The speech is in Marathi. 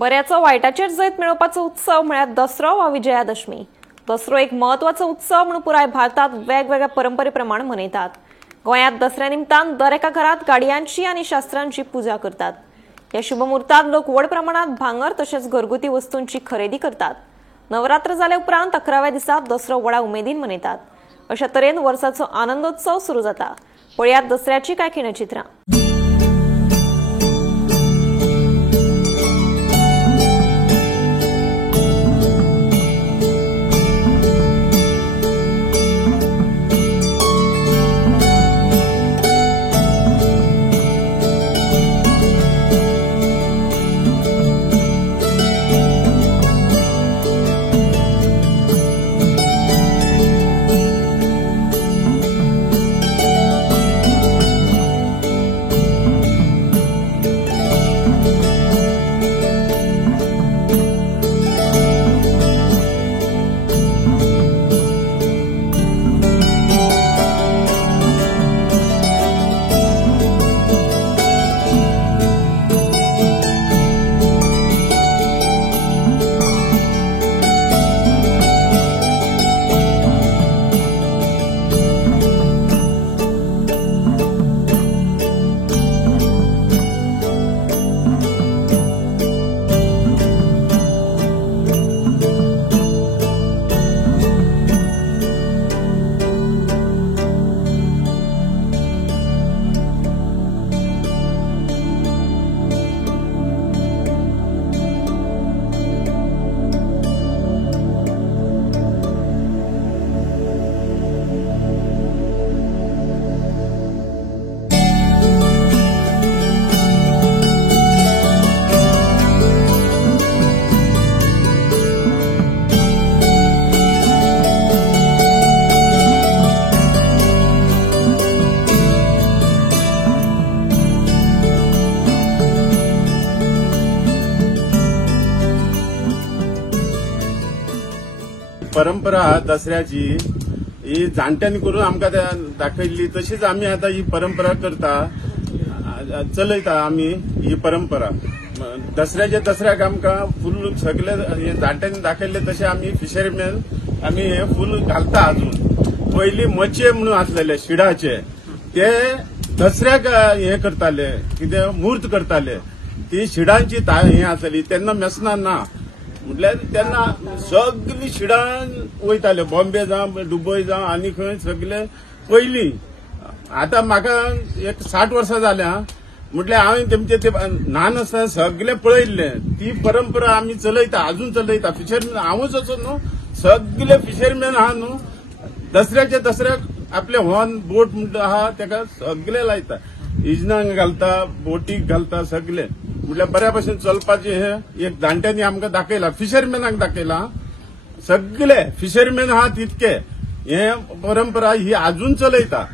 बऱ्याचो वायटाचेर जैत मेळोवपाचो उत्सव म्हळ्यार दसरो वा विजयादशमी। दसरो एक महत्वाचो उत्सव म्हणून पुराय भारतात वेगवेगळ्या परंपरे प्रमाण मनयतात। गोंयांत दसऱ्या निमतान दर एका घरात गाडयांची आनी शास्त्रांची पुजा करतात। ह्या शुभमुहूर्तात लोक व्हड प्रमाणात भांगर तशेंच घरगुती वस्तूंची खरेदी करतात। नवरात्र जाले उपरांत 11व्या दिसा दसरो व्हडा उमेदीन मनयतात। अशा तरेन वर्साचो आनंदोत्सव सुरू जाता। पळयात दसऱ्याची कांय खिणचित्रां। परंपरा दसऱ्याची ही जाणट्यांनी करून आमकां दाखयल्ली, तशीच आमी आतां ही परंपरा करता, चलयता आमी ही परंपरा। दसऱ्याक आमकां फूल सगळे जाणट्यांनी दाखयल्ले तशें आमी फिशरमॅन आमी हे फूल घालता। अजून पयलीं मचे म्हणून आसलेले शिडाचे, ते दसऱ्याक हे करताले, कितें मुहूर्त करताले। ती शिडांची हे आसली, तेन्ना मेसनां ना म्हटल्यार तेन्ना सगळी शिडां वयताले, बॉम्बे जावं दुबय जावं आनी खंय सगळे पयलीं। आतां म्हाका एक 60 वर्सां जाल्या, म्हटल्यार हांवें तेमचे ते ल्हान आसतना सगळे पळयल्ले। ती परंपरा आमी चलयता, अजून चलयता। फिशरमॅन हांवूच असो न्हू, सगळे फिशरमॅन आहा न्हू, दसऱ्याक आपले हॉर्न बोट म्हणटा आहा तेका सगळे लायता, इजनांक घालता, बोटीक घालता सगळे। म्हटल्यार बऱ्या भशेन चलपाचे हे एक जाणट्यांनी आमकां दाखयला, फिशरमॅनाक दाखयला। सगळे फिशरमॅन आहा तितके हे परंपरा ही अजून चलयता।